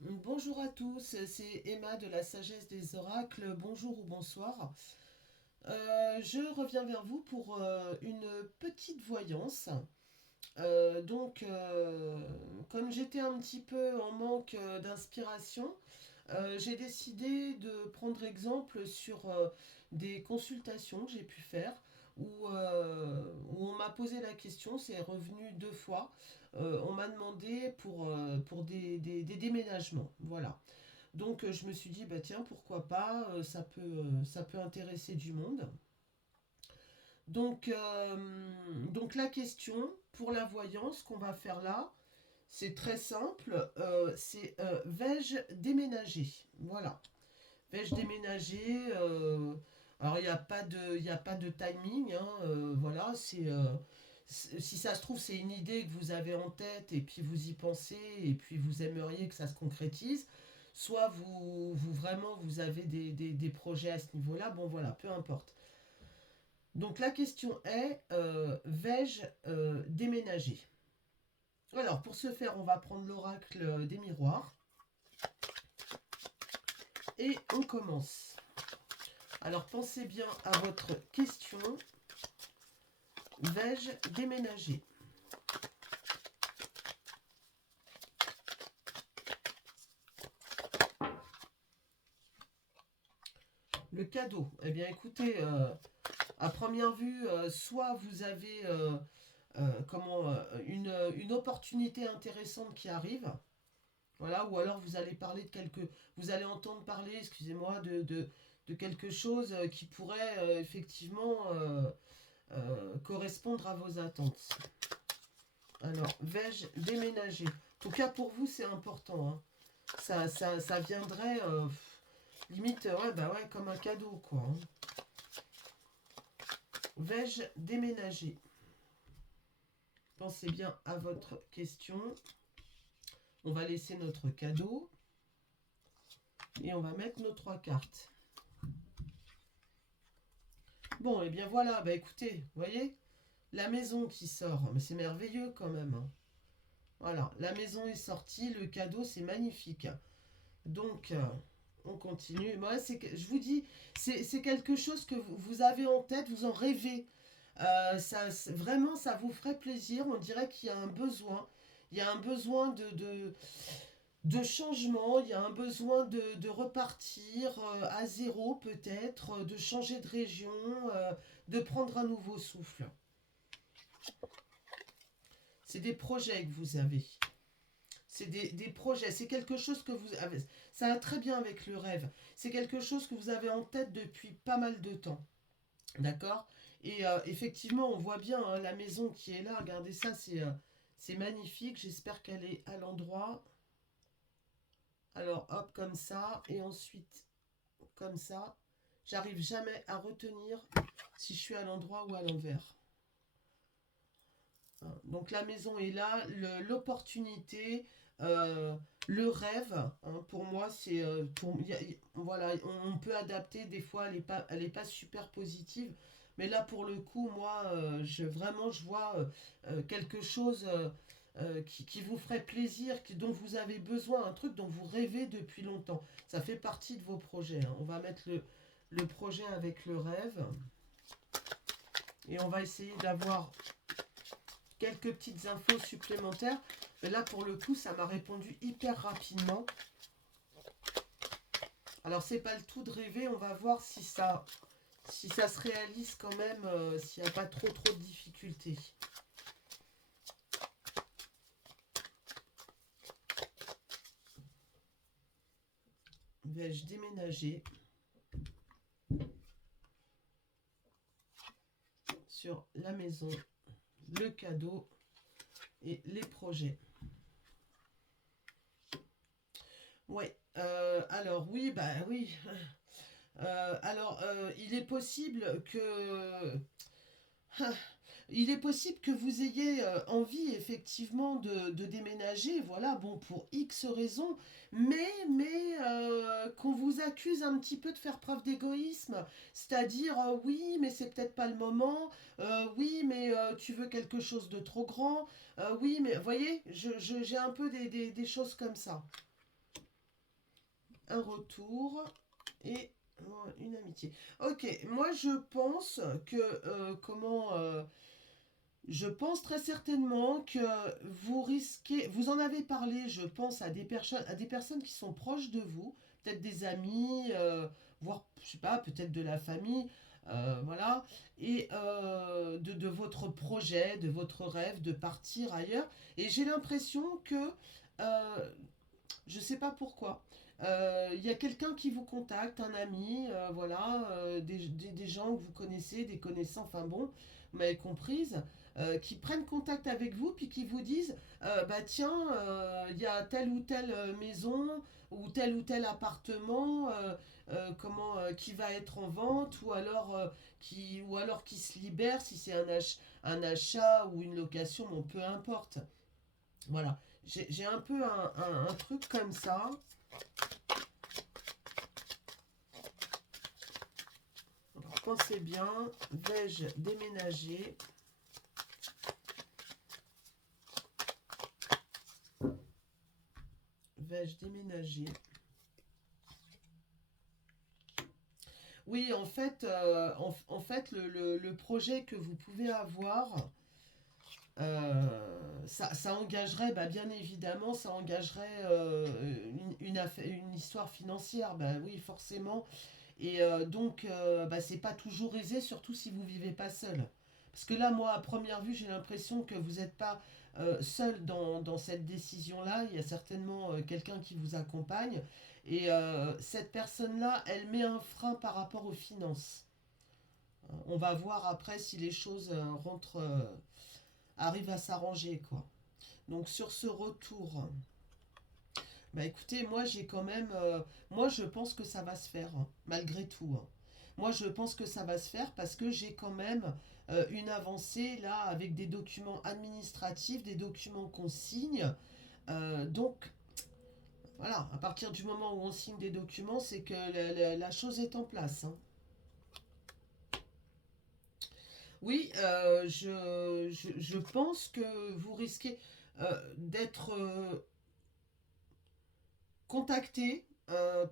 Bonjour à tous, c'est Emma de la Sagesse des Oracles. Bonjour ou bonsoir. Je reviens vers vous pour une petite voyance. Comme j'étais un petit peu en manque d'inspiration, j'ai décidé de prendre exemple sur des consultations que j'ai pu faire où on m'a posé la question, c'est revenu deux fois. On m'a demandé pour des déménagements. Voilà. Donc je me suis dit, bah tiens, pourquoi pas, ça peut intéresser du monde. Donc la question pour la voyance qu'on va faire là, c'est très simple, vais-je déménager? Voilà. Vais-je déménager? Alors il y a pas de timing, hein, voilà, si ça se trouve, c'est une idée que vous avez en tête et puis vous y pensez et puis vous aimeriez que ça se concrétise. Soit vraiment vous avez des projets à ce niveau-là, bon voilà, peu importe. Donc la question est, vais-je déménager? Alors pour ce faire, on va prendre l'oracle des miroirs et on commence. Alors pensez bien à votre question. Vais-je déménager? Le cadeau. Eh bien écoutez, à première vue, soit vous avez une opportunité intéressante qui arrive, voilà, ou alors vous allez entendre parler, excusez-moi, de quelque chose qui pourrait effectivement correspondre à vos attentes. Alors, vais-je déménager? En tout cas, pour vous, c'est important, hein. Ça viendrait limite, ouais, bah ouais, comme un cadeau, quoi, hein. Vais-je déménager? Pensez bien à votre question. On va laisser notre cadeau et on va mettre nos trois cartes. Bon, et bien voilà, bah écoutez, vous voyez, la maison qui sort, mais c'est merveilleux quand même, hein. Voilà, la maison est sortie, le cadeau, c'est magnifique. Donc, on continue. Moi, je vous dis, c'est quelque chose que vous avez en tête, vous en rêvez. Vraiment, ça vous ferait plaisir. On dirait qu'il y a un besoin. Il y a un besoin de changement, il y a un besoin de repartir à zéro peut-être, de changer de région, de prendre un nouveau souffle. C'est des projets que vous avez. C'est des projets, c'est quelque chose que vous avez. Ça va très bien avec le rêve. C'est quelque chose que vous avez en tête depuis pas mal de temps. D'accord. Et effectivement, on voit bien hein, la maison qui est là. Regardez ça, c'est magnifique. J'espère qu'elle est à l'endroit. Alors, hop, comme ça. Et ensuite, comme ça. J'arrive jamais à retenir si je suis à l'endroit ou à l'envers. Hein, donc la maison est là, l'opportunité, le rêve, hein, pour moi, c'est voilà, on peut adapter. Des fois, elle est pas super positive, mais là, pour le coup, moi, vraiment, je vois quelque chose qui vous ferait plaisir, dont vous avez besoin, un truc dont vous rêvez depuis longtemps. Ça fait partie de vos projets, hein. On va mettre le projet avec le rêve et on va essayer d'avoir quelques petites infos supplémentaires. Mais là, pour le coup, ça m'a répondu hyper rapidement. Alors, c'est pas le tout de rêver. On va voir si ça se réalise quand même, s'il n'y a pas trop de difficultés. Vais-je déménager sur la maison, le cadeau et les projets? Ouais, alors oui, bah oui. Il est possible que il est possible que vous ayez envie effectivement de déménager, voilà, bon, pour X raisons, mais qu'on vous accuse un petit peu de faire preuve d'égoïsme, c'est-à-dire oui, mais c'est peut-être pas le moment, oui, mais tu veux quelque chose de trop grand, oui, mais vous voyez, j'ai un peu des choses comme ça. un retour et une amitié. Ok, moi je pense que je pense très certainement que vous risquez, vous en avez parlé, je pense à des personnes qui sont proches de vous, peut-être des amis, voire je sais pas, peut-être de la famille, voilà, et de votre projet, de votre rêve de partir ailleurs. Et j'ai l'impression que je sais pas pourquoi. Il y a quelqu'un qui vous contacte, un ami, voilà, des gens que vous connaissez, des connaissants, enfin bon, vous m'avez comprise, qui prennent contact avec vous, puis qui vous disent, bah tiens, il y a telle ou telle maison, ou tel appartement, qui va être en vente, ou alors qui se libère, si c'est un achat ou une location, bon, peu importe. Voilà. J'ai un peu un truc comme ça. Alors, pensez bien, vais-je déménager? Vais-je déménager? Oui, en fait le projet que vous pouvez avoir, ça engagerait, bah, bien évidemment, ça engagerait une histoire financière, bah oui, forcément. Et bah, c'est pas toujours aisé, surtout si vous vivez pas seul. Parce que là, moi, à première vue, j'ai l'impression que vous n'êtes pas seul dans cette décision-là. Il y a certainement quelqu'un qui vous accompagne. Et cette personne-là, elle met un frein par rapport aux finances. On va voir après si les choses arrivent à s'arranger, quoi. Donc sur ce retour, bah écoutez, moi j'ai quand même, moi je pense que ça va se faire, hein, malgré tout, hein. Moi je pense que ça va se faire parce que j'ai quand même une avancée là avec des documents administratifs, des documents qu'on signe. Donc voilà, à partir du moment où on signe des documents, c'est que la chose est en place, hein. Oui, je pense que vous risquez d'être contacté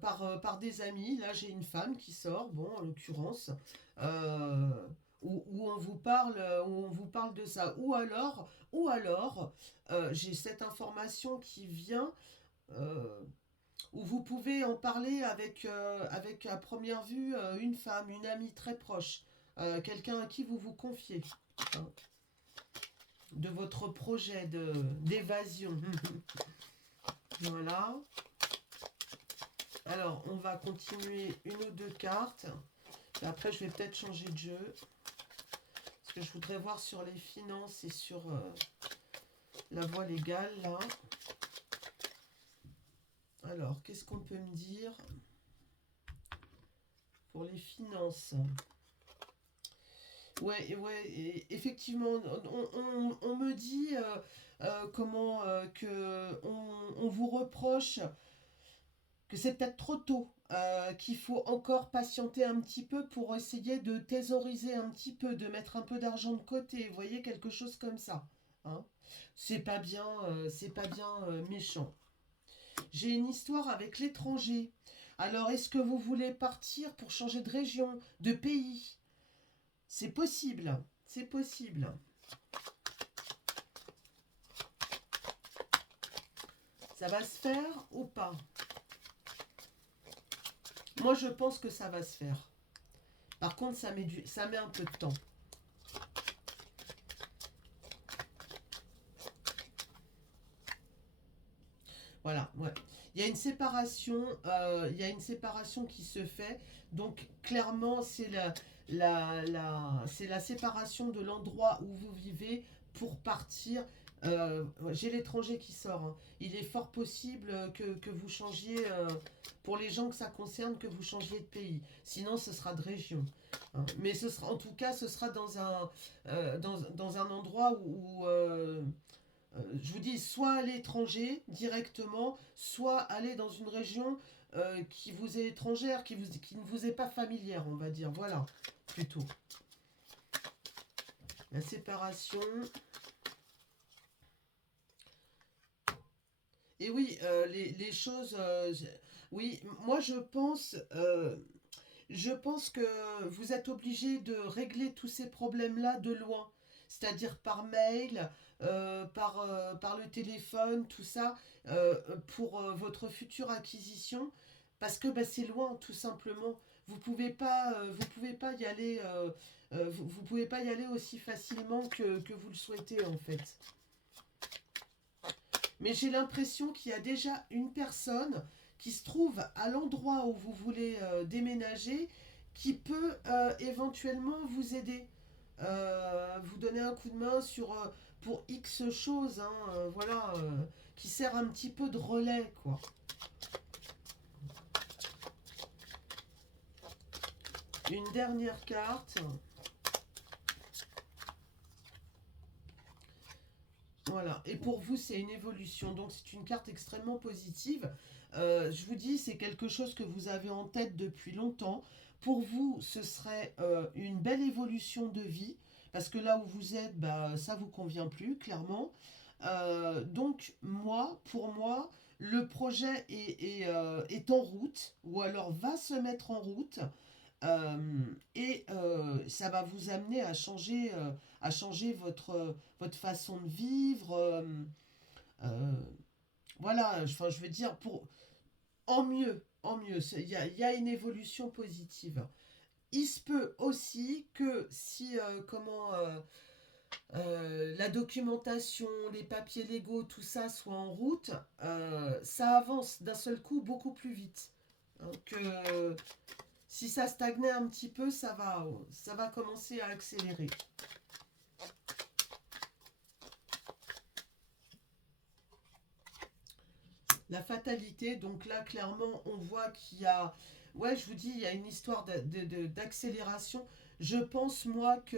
par des amis. Là, j'ai une femme qui sort, bon, en l'occurrence, euh, où on vous parle de ça. Ou alors j'ai cette information qui vient euh, où vous pouvez en parler avec à première vue une femme, une amie très proche, quelqu'un à qui vous vous confiez, hein, de votre projet d'évasion. Voilà. Alors, on va continuer une ou deux cartes. Et après, je vais peut-être changer de jeu. Parce que je voudrais voir sur les finances et sur la voie légale, là. Alors, qu'est-ce qu'on peut me dire pour les finances? Ouais, ouais, effectivement, on me dit que on vous reproche que c'est peut-être trop tôt, qu'il faut encore patienter un petit peu pour essayer de thésauriser un petit peu, de mettre un peu d'argent de côté, vous voyez, quelque chose comme ça, hein. C'est pas bien méchant. J'ai une histoire avec l'étranger. Alors, est-ce que vous voulez partir pour changer de région, de pays? C'est possible, c'est possible. Ça va se faire ou pas? Moi, je pense que ça va se faire. Par contre, ça met un peu de temps. Voilà, ouais. Il y a une séparation qui se fait. Donc, clairement, c'est la séparation de l'endroit où vous vivez pour partir. J'ai l'étranger qui sort, hein. Il est fort possible que vous changiez, pour les gens que ça concerne, que vous changiez de pays. Sinon, ce sera de région, hein. Mais ce sera, en tout cas, ce sera dans un endroit je vous dis, soit à l'étranger directement, soit aller dans une région qui vous est étrangère, qui ne vous est pas familière, on va dire. Voilà, plutôt. La séparation. Et oui, les choses... Oui, moi je pense que vous êtes obligé de régler tous ces problèmes-là de loin, c'est-à-dire par mail, par le téléphone, tout ça, pour votre future acquisition, parce que bah, c'est loin, tout simplement. Vous pouvez pas y aller, vous pouvez pas y aller aussi facilement que vous le souhaitez en fait. Mais j'ai l'impression qu'il y a déjà une personne qui se trouve à l'endroit où vous voulez déménager qui peut éventuellement vous aider. Vous donner un coup de main pour X choses, hein, voilà, qui sert un petit peu de relais, quoi. Une dernière carte. Voilà, et pour vous, c'est une évolution, donc c'est une carte extrêmement positive. Je vous dis, c'est quelque chose que vous avez en tête depuis longtemps. Pour vous, ce serait une belle évolution de vie, parce que là où vous êtes, bah, ça vous convient plus, clairement. Donc, pour moi, le projet est en route, ou alors va se mettre en route. Ça va vous amener à changer votre façon de vivre. Euh, voilà, enfin, je veux dire, en mieux, en mieux. Il y a une évolution positive. Il se peut aussi que si la documentation, les papiers légaux, tout ça soit en route, ça avance d'un seul coup beaucoup plus vite. Donc, si ça stagnait un petit peu, ça va commencer à accélérer. La fatalité, donc là, clairement, on voit qu'il y a... Ouais, je vous dis, il y a une histoire d'accélération. Je pense, moi, que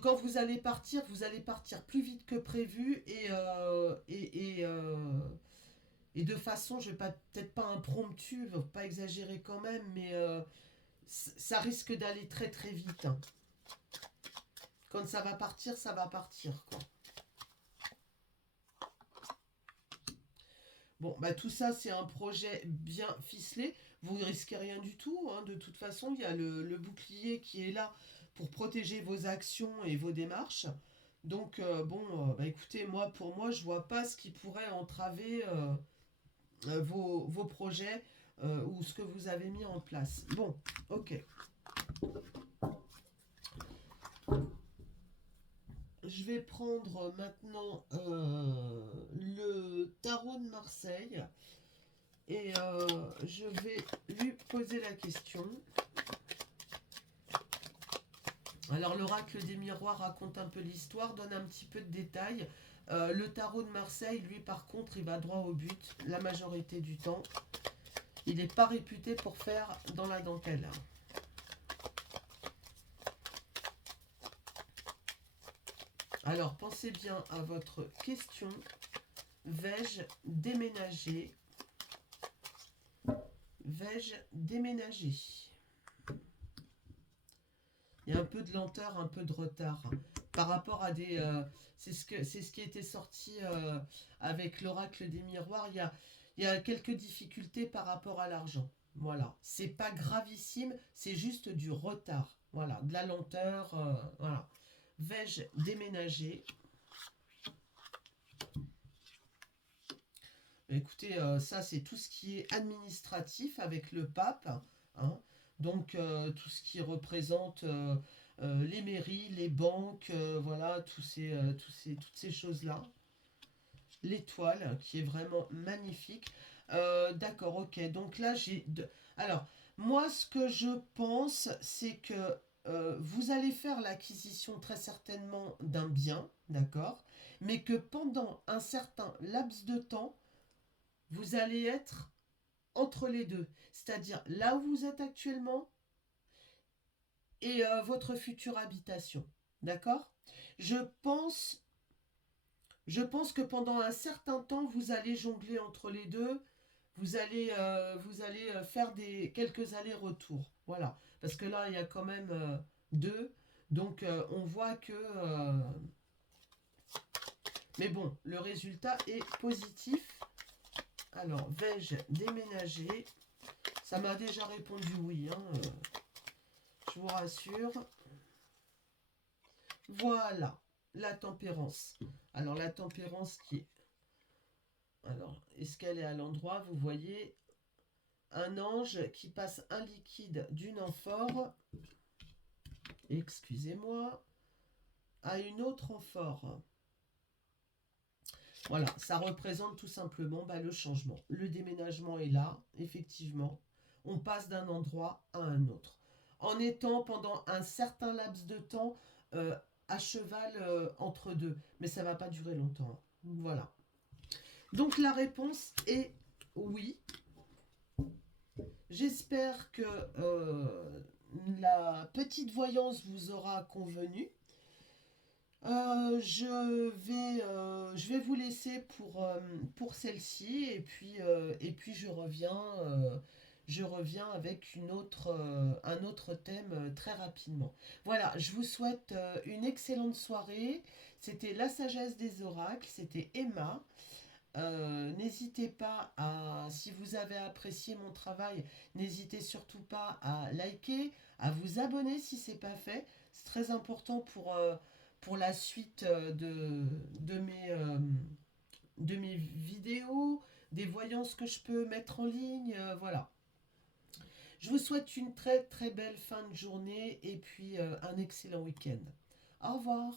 quand vous allez partir plus vite que prévu et de façon, je vais pas peut-être pas impromptue, faut pas exagérer quand même, mais ça risque d'aller très très vite, hein. Quand ça va partir, quoi. Bon, bah tout ça, c'est un projet bien ficelé. Vous ne risquez rien du tout, hein. De toute façon, il y a le bouclier qui est là pour protéger vos actions et vos démarches. Donc, bah écoutez, pour moi, je vois pas ce qui pourrait entraver vos projets ou ce que vous avez mis en place. Bon, ok. Je vais prendre maintenant le tarot de Marseille et je vais lui poser la question. Alors l'oracle des miroirs raconte un peu l'histoire, donne un petit peu de détails. Le tarot de Marseille, lui par contre, il va droit au but la majorité du temps. Il n'est pas réputé pour faire dans la dentelle. Alors pensez bien à votre question. Vais-je déménager? Vais-je déménager? Il y a un peu de lenteur, un peu de retard par rapport à des... c'est ce qui était sorti avec l'oracle des miroirs. Il y a quelques difficultés par rapport à l'argent. Voilà. C'est pas gravissime, c'est juste du retard. Voilà. De la lenteur. Voilà. Vais-je déménager? Écoutez, ça c'est tout ce qui est administratif avec le pape, hein. Donc tout ce qui représente les mairies, les banques, voilà, toutes ces choses-là. L'étoile qui est vraiment magnifique. D'accord, ok. Donc là j'ai deux. Alors moi ce que je pense c'est que vous allez faire l'acquisition très certainement d'un bien, d'accord, mais que pendant un certain laps de temps vous allez être entre les deux, c'est-à-dire là où vous êtes actuellement et votre future habitation. D'accord? je pense, je pense que pendant un certain temps, vous allez jongler entre les deux. Vous allez faire quelques allers-retours. Voilà. Parce que là, il y a quand même deux. Donc, on voit que... mais bon, le résultat est positif. Alors, vais-je déménager? Ça m'a déjà répondu oui, hein, je vous rassure. Voilà, la tempérance. Alors, la tempérance qui est... Alors, est-ce qu'elle est à l'endroit? Vous voyez, un ange qui passe un liquide d'une amphore, excusez-moi, à une autre amphore. Voilà, ça représente tout simplement le changement. Le déménagement est là, effectivement. On passe d'un endroit à un autre. En étant pendant un certain laps de temps à cheval entre deux. Mais ça ne va pas durer longtemps. Voilà. Donc la réponse est oui. J'espère que la petite voyance vous aura convenu. Je vais vous laisser pour celle-ci et puis je reviens avec un autre thème très rapidement. Voilà, je vous souhaite une excellente soirée. C'était La Sagesse des Oracles, c'était Emma. N'hésitez pas à, si vous avez apprécié mon travail, n'hésitez surtout pas à liker, à vous abonner si ce n'est pas fait. C'est très important pour la suite de mes vidéos, des voyances que je peux mettre en ligne. Voilà. Je vous souhaite une très très belle fin de journée et puis un excellent week-end. Au revoir.